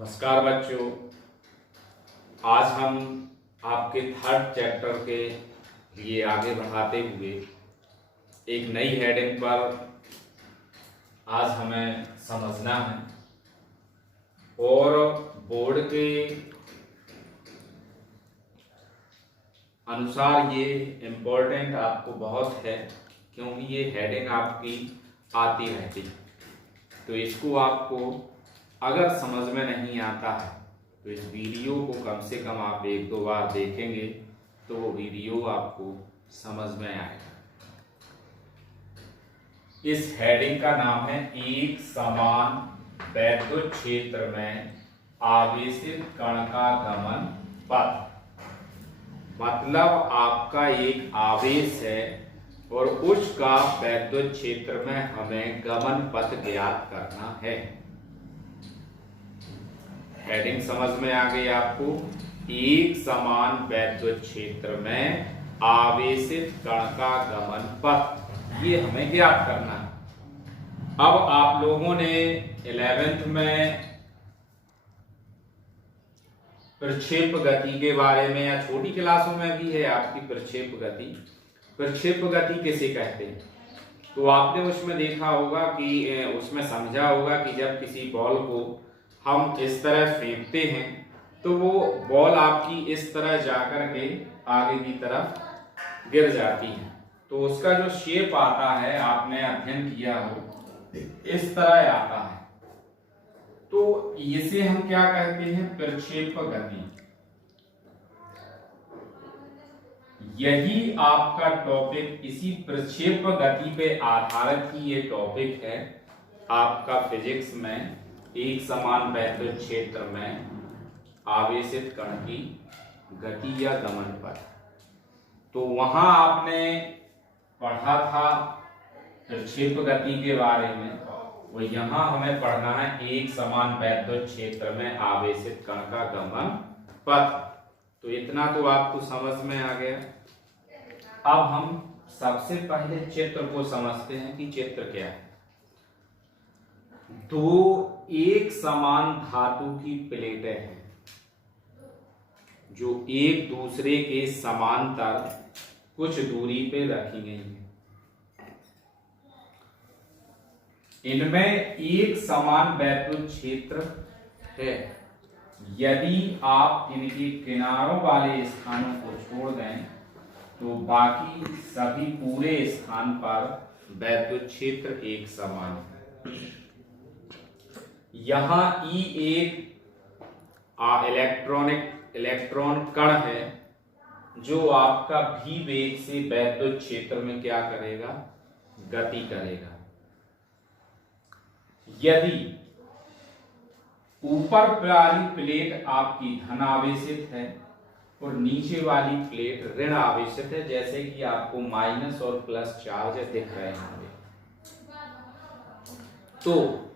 नमस्कार बच्चों। आज हम आपके थर्ड चैप्टर के लिए आगे बढ़ाते हुए एक नई हेडिंग पर आज हमें समझना है और बोर्ड के अनुसार ये इम्पोर्टेंट आपको बहुत है, क्योंकि ये हेडिंग आपकी आती रहती है। तो इसको आपको अगर समझ में नहीं आता है तो इस वीडियो को कम से कम आप एक दो बार देखेंगे तो वो वीडियो आपको समझ में आएगा। इस हेडिंग का नाम है एक समान वैद्युत क्षेत्र में आवेशित कण का गमन पथ। मतलब आपका एक आवेश है और उसका वैद्युत क्षेत्र में हमें गमन पथ ज्ञात करना है। हेडिंग समझ में आ गई आपको। एक समान वैद्युत क्षेत्र में आवेशित कण का गमन पथ, ये हमें ज्ञात करना है। अब आप लोगों ने 11th में प्रक्षेप गति के बारे में या छोटी क्लासों में भी है आपकी प्रक्षेप गति। प्रक्षेप गति किसे कहते हैं तो आपने उसमें देखा होगा कि उसमें समझा होगा कि जब किसी बॉल को हम इस तरह फेंकते हैं तो वो बॉल आपकी इस तरह जाकर के आगे की तरफ गिर जाती है, तो उसका जो शेप आता है आपने अध्ययन किया हो इस तरह आता है। तो इसे हम क्या कहते हैं? प्रक्षेप गति। यही आपका टॉपिक, इसी प्रक्षेप गति पे आधारित ही ये टॉपिक है आपका फिजिक्स में। एक समान वैद्युत क्षेत्र में आवेशित कण की गति या गमन पथ। तो वहां आपने पढ़ा था प्रक्षेप गति के बारे में, और यहां हमें पढ़ना है एक समान वैद्युत क्षेत्र में आवेशित कण का गमन पथ। तो इतना तो आपको समझ में आ गया। अब हम सबसे पहले चित्र को समझते हैं कि चित्र क्या है। दो एक समान धातु की प्लेटें हैं जो एक दूसरे के समांतर कुछ दूरी पे रखी गई हैं। इनमें एक समान वैद्युत क्षेत्र है। यदि आप इनके किनारों वाले स्थानों को छोड़ दें तो बाकी सभी पूरे स्थान पर वैद्युत क्षेत्र एक समान है। यहां ई एक इलेक्ट्रॉन कण है जो आपका भी वेग से वैद्युत क्षेत्र में क्या करेगा? गति करेगा। यदि ऊपर वाली प्लेट आपकी धन आवेशित है और नीचे वाली प्लेट ऋण आवेशित है, जैसे कि आपको माइनस और प्लस चार्ज दिख रहे होंगे, तो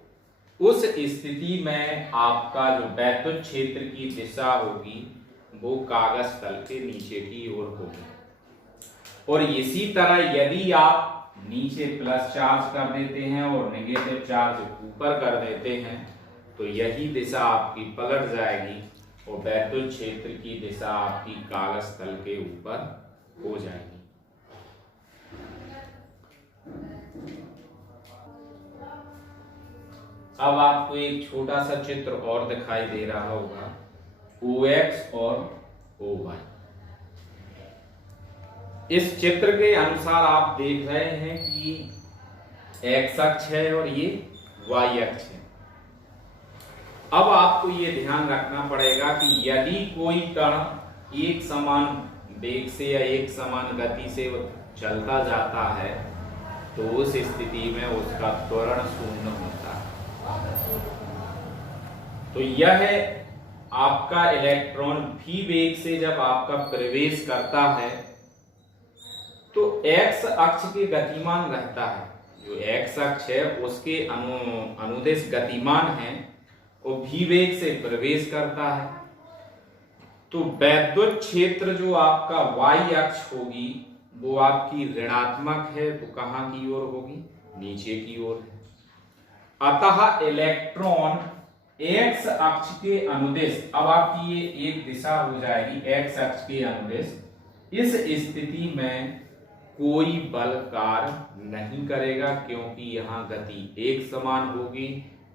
उस स्थिति में आपका जो वैद्युत क्षेत्र की दिशा होगी वो कागज तल के नीचे की ओर होगी। और इसी तरह यदि आप नीचे प्लस चार्ज कर देते हैं और नेगेटिव चार्ज ऊपर कर देते हैं तो यही दिशा आपकी पलट जाएगी और वैद्युत क्षेत्र की दिशा आपकी कागज तल के ऊपर हो जाएगी। अब आपको एक छोटा सा चित्र और दिखाई दे रहा होगा, OX और OY। इस चित्र के अनुसार आप देख रहे हैं कि X अक्ष है और ये Y अक्ष है। अब आपको ये ध्यान रखना पड़ेगा कि यदि कोई कण एक समान वेग से या एक समान गति से चलता जाता है तो उस स्थिति में उसका त्वरण शून्य होता है। तो यह आपका इलेक्ट्रॉन भी वेग से जब आपका प्रवेश करता है तो x अक्ष के गतिमान रहता है। जो x अक्ष है उसके अनुदिश गतिमान है, वो भी वेग से प्रवेश करता है। तो वैद्युत क्षेत्र जो आपका y अक्ष होगी वो आपकी ऋणात्मक है, तो कहां की ओर होगी? नीचे की ओर है। अतः इलेक्ट्रॉन एक्स अक्ष के अनुदेश, अब आपकी ये एक दिशा हो जाएगी एक्स अक्ष के अनुदेश, इस स्थिति में कोई बल कार्य नहीं करेगा क्योंकि यहां गति एक समान होगी।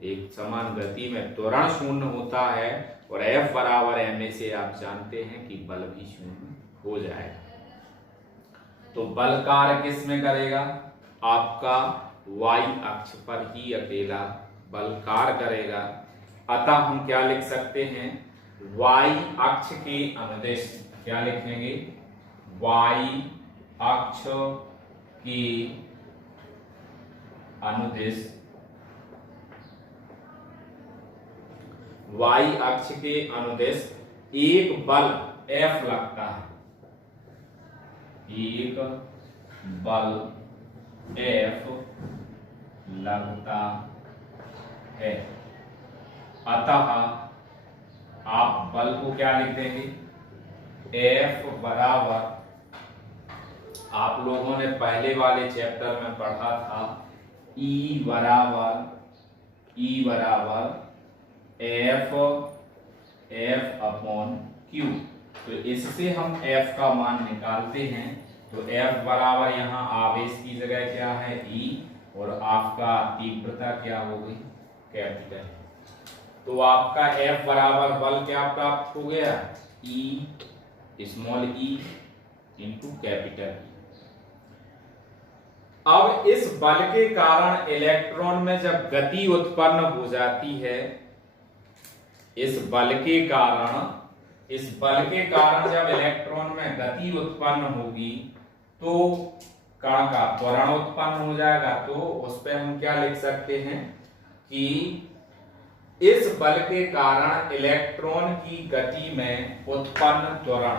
एक समान गति में त्वरण शून्य होता है और F बराबर ma से आप जानते हैं कि बल भी शून्य हो जाएगा। तो बल कार्य किस में करेगा? आपका y अक्ष पर ही अकेला बल कार्य करेगा। अतः हम क्या लिख सकते हैं? y अक्ष के अनुदेश, क्या लिखेंगे? y अक्ष के अनुदेश, y अक्ष के अनुदेश एक बल F लगता है, एक बल F लगता है। अतः आप बल को क्या लिख देंगे? F बराबर, आप लोगों ने पहले वाले चैप्टर में पढ़ा था, E बराबर F अपॉन Q। तो इससे हम F का मान निकालते हैं। तो F बराबर यहाँ आवेश की जगह क्या है? E, और आपका तीव्रता क्या होगी? कैपिटल। तो आपका F बराबर बल क्या प्राप्त हो गया? E small e into capital. अब इस बल के कारण इलेक्ट्रॉन में जब गति उत्पन्न हो जाती है, इस बल के कारण जब इलेक्ट्रॉन में गति उत्पन्न होगी तो कण का त्वरण उत्पन्न हो जाएगा। तो उस पे हम क्या लिख सकते हैं कि इस बल के कारण इलेक्ट्रॉन की गति में उत्पन्न त्वरण,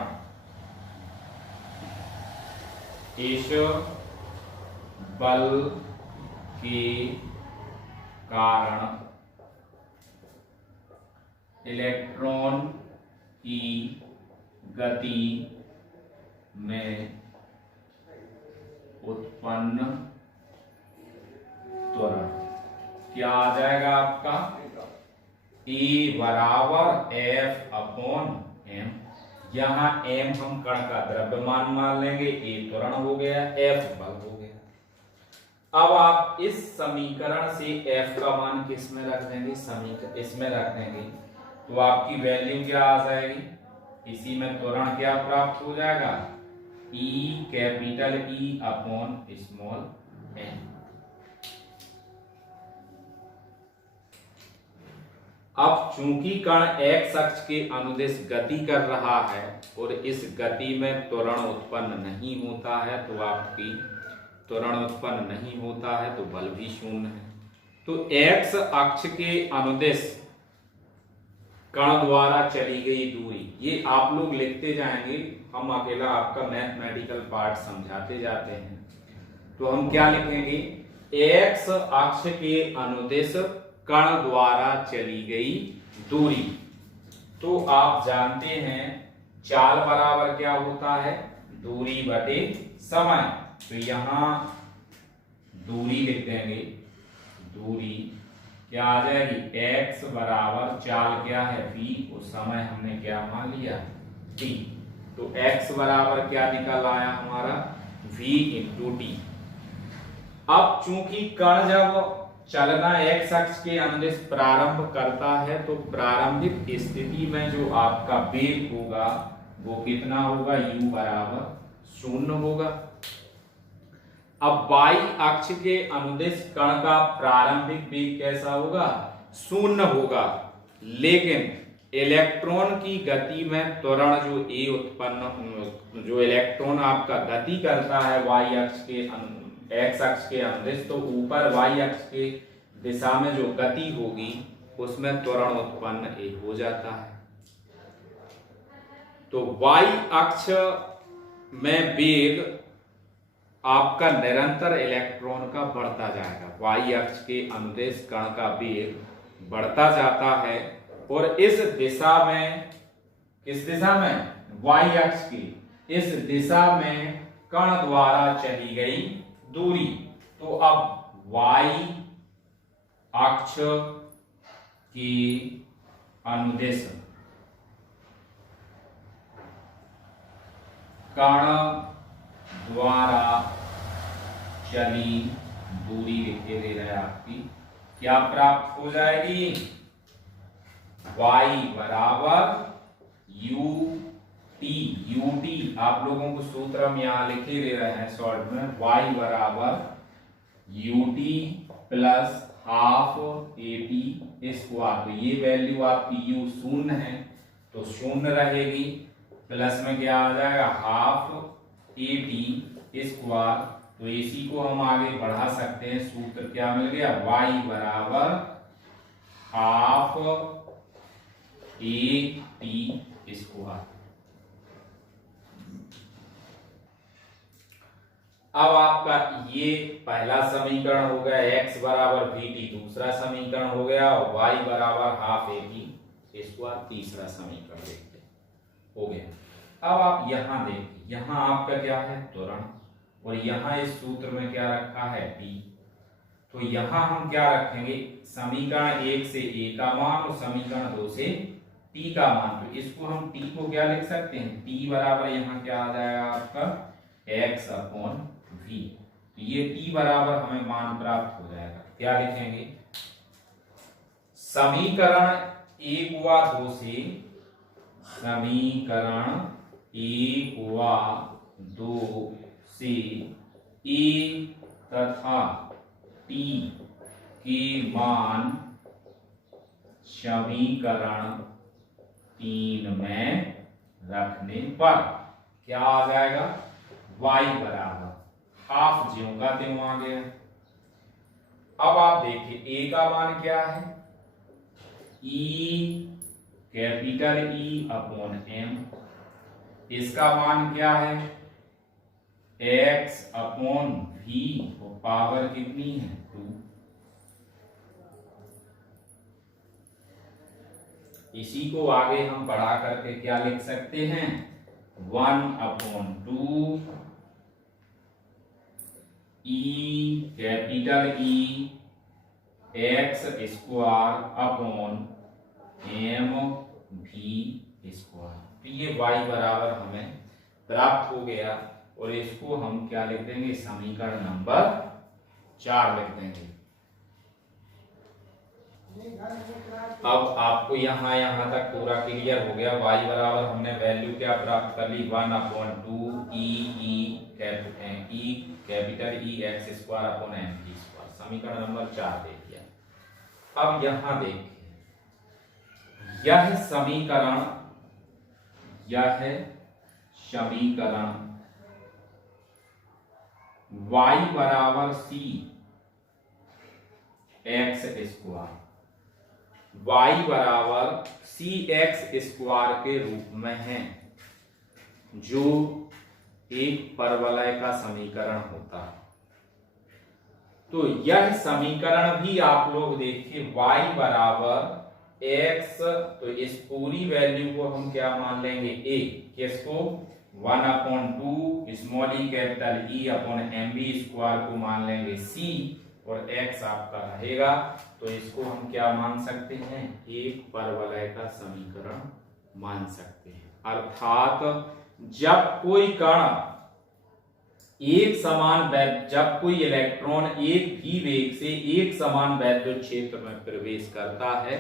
इस बल के कारण इलेक्ट्रॉन की गति में उत्पन्न त्वरण क्या आ जाएगा आपका? E बराबर F अपॉन m। यहां m हम कण का द्रव्यमान मान लेंगे, E त्वरण हो गया, F बल हो गया। अब आप इस समीकरण से F का मान किस में रख देंगे? इसमें रख देंगे तो आपकी वैल्यू क्या आ जाएगी? इसी में त्वरण क्या प्राप्त हो जाएगा? E capital E upon small m। अब चूंकि कण x अक्ष के अनुदिश गति कर रहा है और इस गति में त्वरण उत्पन्न नहीं होता है, तो आपकी त्वरण उत्पन्न नहीं होता है तो बल भी शून्य है। तो x अक्ष के अनुदिश कण द्वारा चली गई दूरी, ये आप लोग लिखते जाएंगे, हम अकेला आपका मैथमेटिकल पार्ट समझाते जाते हैं। तो हम क्या लिखेंगे? x अक्ष के अनुदिश कण द्वारा चली गई दूरी। तो आप जानते हैं चाल बराबर क्या होता है? दूरी बटे समय। तो यहां दूरी लिख देंगे, दूरी क्या आ जाएगी? x बराबर चाल क्या है? v, उस समय हमने क्या मान लिया? t। तो x बराबर क्या निकल आया हमारा? v into T. अब चूंकि कण जब चलना x अक्ष के अनुदिश प्रारंभ करता है तो प्रारंभिक स्थिति में जो आपका वेग होगा वो कितना होगा? u बराबर 0 होगा। अब y अक्ष के अनुदिश कण का प्रारंभिक वेग कैसा होगा? 0 होगा। लेकिन इलेक्ट्रॉन की गति में त्वरण जो a उत्पन्न, जो इलेक्ट्रॉन आपका गति करता है y अक्ष के x अक्ष के अनुदिश, तो ऊपर y अक्ष के दिशा में जो गति होगी उसमें त्वरण उत्पन्न a हो जाता है। तो y अक्ष में वेग आपका निरंतर इलेक्ट्रॉन का बढ़ता जाएगा। y अक्ष के अनुदिश कण का वेग बढ़ता जाता है और इस दिशा में, किस दिशा में? y अक्ष की इस दिशा में कण द्वारा चली गई दूरी। तो अब y अक्ष की अनुदिश कण द्वारा चली दूरी दिखाई दे रहा है आपकी, क्या प्राप्त हो जाएगी? y बराबर यूटी आप लोगों को सूत्र हम यहां लिखे दे रहे हैं शॉर्ट में, y बराबर UT plus half eighty square. तो ये वैल्यू आपकी u शून्य है तो शून्य रहेगी, प्लस में क्या आ जाएगा हाफ एटी स्क्वायर। तो इसी को हम आगे बढ़ा सकते हैं, सूत्र क्या मिल गया? y बराबर हाफ एटी स्क्वायर। अब आपका ये पहला समीकरण हो गया, x बराबर vt दूसरा समीकरण हो गया, और y बराबर हाफ एटी स्क्वायर तीसरा समीकरण देखते हो गया। अब आप यहां देखिए, यहां आपका क्या है? त्वरण, और यहां इस सूत्र में क्या रखा है? t। तो यहां हम क्या रखेंगे? समीकरण 1 से a का मान और समीकरण 2 से t का मान। तो इसको हम t को क्या लिख सकते हैं? t बराबर यहां क्या आ जाएगा आपका? x upon v। तो ये t बराबर हमें मान प्राप्त हो जाएगा। क्या लिखेंगे? समीकरण 1 व 2 से, समीकरण 1 व 2 से a तथा t के मान समीकरण 3 में रखने पर क्या आ जाएगा? y बराबर हाफ ज्यों का त्यों आ गया। अब आप देखिए a का मान क्या है? e capital E upon m। इसका मान क्या है? x अपॉन v, और पावर कितनी है? 2। इसी को आगे हम बढ़ा करके क्या लिख सकते हैं? 1 upon 2 e capital E x square upon m v square. तो ये y बराबर हमें प्राप्त हो गया, और इसको हम क्या लिख देंगे? समीकरण नंबर 4 लिख देंगे। अब आपको यहां तक पूरा क्लियर हो गया। y बराबर हमने वैल्यू क्या प्राप्त कर ली? 1 upon 2 e capital E x square upon m v square. समीकरण नंबर 4 दे दिया। अब यहां देखिए, यह समीकरण y बराबर c x स्क्वायर, y बराबर सी एक्स स्क्वायर के रूप में है, जो एक परवलय का समीकरण होता है। तो यह समीकरण भी आप लोग देखिए y बराबर x, तो इस पूरी वैल्यू को हम क्या मान लेंगे? a। किसको? 1 upon 2 small e capital E upon M B square को मान लेंगे c, और x आपका रहेगा। तो इसको हम क्या मान सकते हैं? एक परवलय का समीकरण मान सकते हैं। अर्थात जब कोई कण एक समान जब कोई इलेक्ट्रॉन एक भी वेग से एक समान वैद्युत क्षेत्र में प्रवेश करता है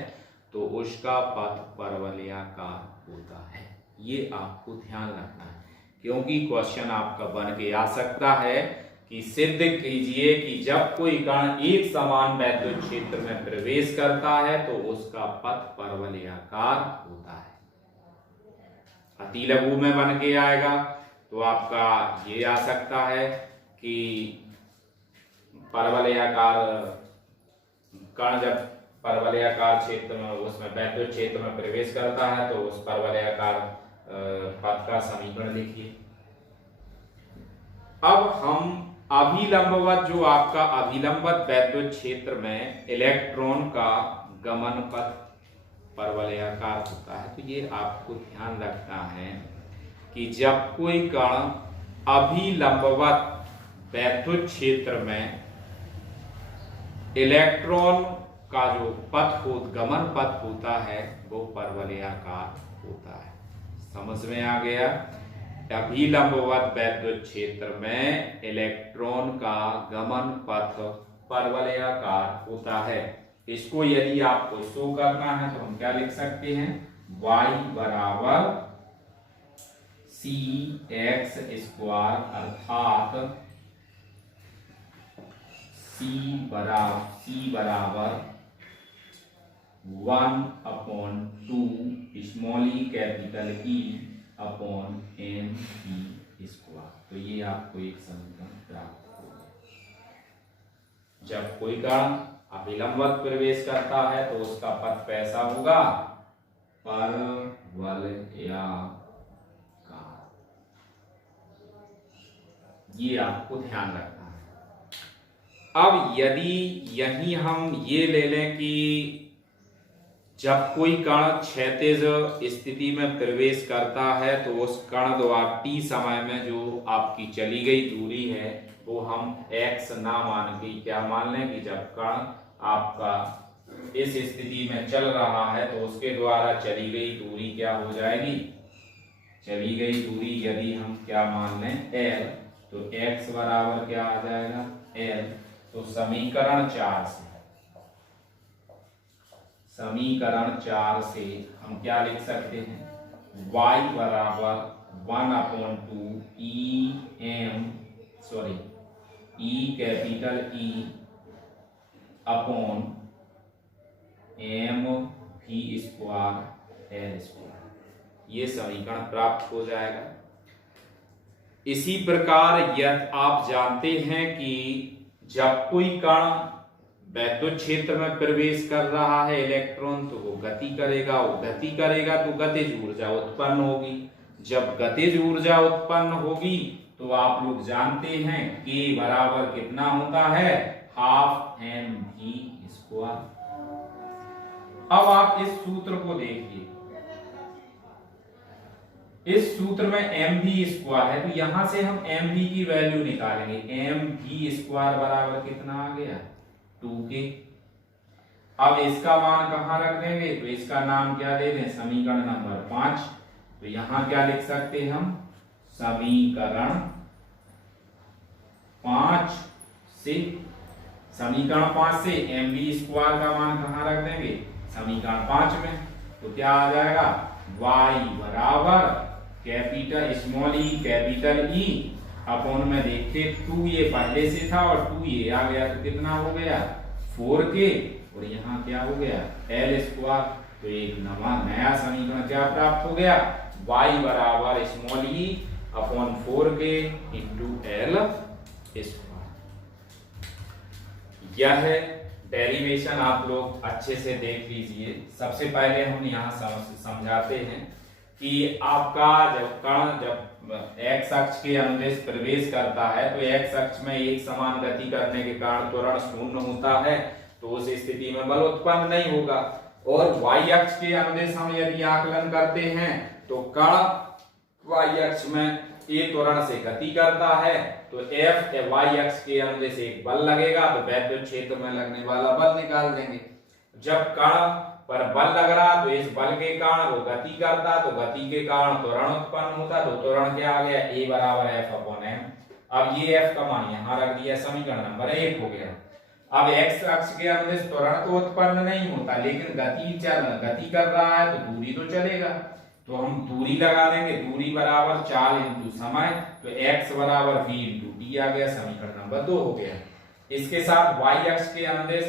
तो उसका पथ परवलयाकार होता है। ये आपको ध्यान रखना है, क्योंकि क्वेश्चन आपका बन के आ सकता है कि सिद्ध कीजिए कि जब कोई कण एक समान वैद्युत क्षेत्र में प्रवेश करता है तो उसका पथ परवलयाकार होता है। अति लघु में बन के आएगा तो आपका ये आ सकता है कि परवलयाकार कण जब परवलयाकार क्षेत्र में उसमें वैद्युत क्षेत्र में प्रवेश करता है तो उस परवलयाकार पथ का समीकरण लिखिए। अब हम अभिलंबवत, जो आपका अभिलंबवत वैद्युत क्षेत्र में इलेक्ट्रॉन का गमन पथ परवलयाकार होता है, तो ये आपको ध्यान रखना है कि जब कोई कण अभिलंबवत वैद्युत क्षेत्र में इलेक्ट्रॉन का जो गमन पथ होता है वो परवलयाकार होता है। समझ में आ गया। अभिलंबवत वैद्युत क्षेत्र में इलेक्ट्रॉन का गमन पथ परवलयाकार होता है। इसको यदि आपको शो करना है तो हम क्या लिख सकते हैं, y बराबर सी एक्स स्क्वायर, अर्थात C बराबर 1/2 small e capital E upon M E square. तो ये आपको एक समीकरण प्राप्त होगा। जब कोई कण अभिलंबवत प्रवेश करता है तो उसका पथ कैसा होगा, परवलयाकार। ये आपको ध्यान रखना है। अब यदि यही हम ये ले लें कि जब कोई कण क्षैतिज स्थिति में प्रवेश करता है तो उस कण द्वारा t समय में जो आपकी चली गई दूरी है वो हम x ना मान के क्या मान लें कि जब कण आपका इस स्थिति में चल रहा है तो उसके द्वारा चली गई दूरी क्या हो जाएगी, चली गई दूरी यदि हम क्या मान लें l, तो x बराबर क्या आ जाएगा l। तो समीकरण 4 से हम क्या लिख सकते हैं, y बराबर 1/2 E capital E upon M भी स्क्वायर एल स्क्वायर। ये समीकरण प्राप्त हो जाएगा। इसी प्रकार यह आप जानते हैं कि जब कोई कण वैद्युत क्षेत्र में प्रवेश कर रहा है इलेक्ट्रॉन, तो वो गति करेगा तो गतिज ऊर्जा उत्पन्न होगी। जब गतिज ऊर्जा उत्पन्न होगी तो आप लोग जानते हैं K बराबर कितना होता है, हाफ एम भी स्क्वायर। अब आप इस सूत्र को देखिए, इस सूत्र में एम भी स्क्वायर है तो यहां से हम एम भी की वैल्यू निकालेंगे। एम भी स्क्वायर बराबर कितना आ गया, 2K। अब इसका मान कहां रख देंगे, तो इसका नाम क्या दे दें, समीकरण नंबर 5। तो यहां क्या लिख सकते हैं हम, समीकरण 5 से, समीकरण 5 से एम भी स्क्वायर का मान कहां रख देंगे, समीकरण 5 में। तो क्या आ जाएगा, y बराबर capital small e capital E upon में देखे 2 ये पहले से था और 2 ये आ गया तो कितना हो गया 4K, और यहाँ क्या हो गया L स्क्वायर। तो एक नया समीकरण क्या प्राप्त हो गया, y बराबर स्मॉल ई upon 4K into L square. यह डेरिवेशन आप लोग अच्छे से देख लीजिए। सबसे पहले हम यहाँ समझाते हैं कि आपका जब एक्स अक्ष के अनुदेश प्रवेश करता है तो एक्स अक्ष में एक समान गति करने के कारण त्वरण शून्य होता है, तो उस स्थिति में बल उत्पन्न नहीं होगा। और वाई अक्ष के अनुदेश हम यदि आकलन करते हैं तो कण वाई अक्ष में ए त्वरण से गति करता है, तो एफ वाई अक्ष के अनुदेश एक बल लगेगा तो वैद्युत क्षेत्र में लगने वाला बल निकाल देंगे। जब कण पर बल लग रहा तो इस बल के कारण वो गति करता, तो गति के कारण त्वरण उत्पन्न होता, तो त्वरण क्या आ गया, ए बराबर एफ अपॉन एम। अब ये एफ का मान यहाँ रख दिया, समीकरण नंबर 1 हो गया। अब एक्स अक्ष के अनुदेश त्वरण तो उत्पन्न नहीं होता, लेकिन गति कर रहा है तो दूरी तो चलेगा, तो हम दूरी लगा देंगे। दूरी बराबर 4 इंटू समय, तो x बराबर v इंटू टी आ गया, समीकरण नंबर 2 हो गया। इसके साथ y अक्ष के अनुदेश,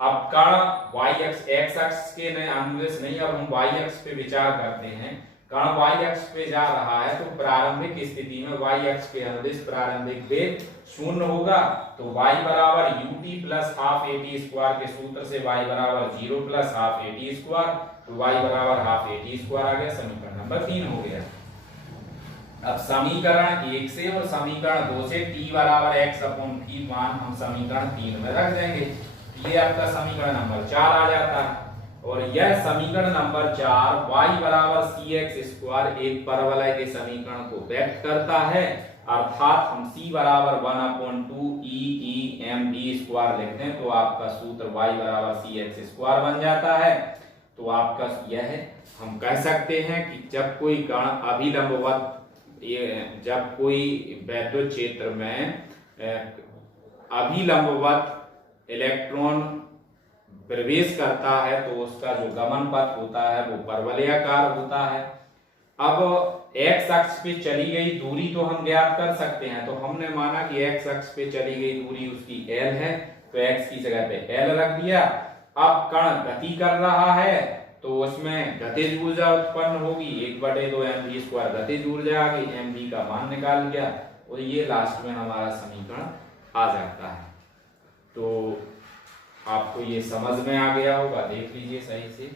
अब कण y अक्ष x अक्ष के अनुदेश नहीं, अब हम y अक्ष पे विचार करते हैं। कण y अक्ष पे जा रहा है तो प्रारंभिक स्थिति में y अक्ष के अनुदेश प्रारंभिक वेग 0 होगा, तो y बराबर ut plus half at square के सूत्र से y बराबर 0 प्लस हाफ at स्क्वायर, तो y बराबर हाफ at स्क्वायर आ गया, समीकरण नंबर 3 हो गया। अब समीकरण 1 से और समीकरण 2 से t बराबर x अपॉन v मान हम समीकरण 3 में रख देंगे, ये आपका समीकरण नंबर 4 आ जाता है। और यह समीकरण नंबर 4 y बराबर सी एक्स स्क्वायर एक परवलय के समीकरण को व्यक्त करता है, अर्थात हम c बराबर 1/2 e/m/v² लिखते हैं तो आपका सूत्र y बराबर cx² बन जाता है। तो आपका यह हम कह सकते हैं कि जब कोई कण अभिलंबवत, जब कोई वैद्युत क्षेत्र में अभिलंबवत इलेक्ट्रॉन प्रवेश करता है तो उसका जो गमन पथ होता है वो परवलयाकार होता है। अब x अक्ष पे चली गई दूरी तो हम ज्ञात कर सकते हैं, तो हमने माना कि x अक्ष पे चली गई दूरी उसकी l है, तो x की जगह पे l रख दिया। अब कण गति कर रहा है तो उसमें गतिज ऊर्जा उत्पन्न होगी, 1/2 mv² गतिज ऊर्जा आ गई, mv का मान निकाल गया और ये लास्ट में हमारा समीकरण आ जाता है। तो आपको ये समझ में आ गया होगा, देख लीजिए सही से।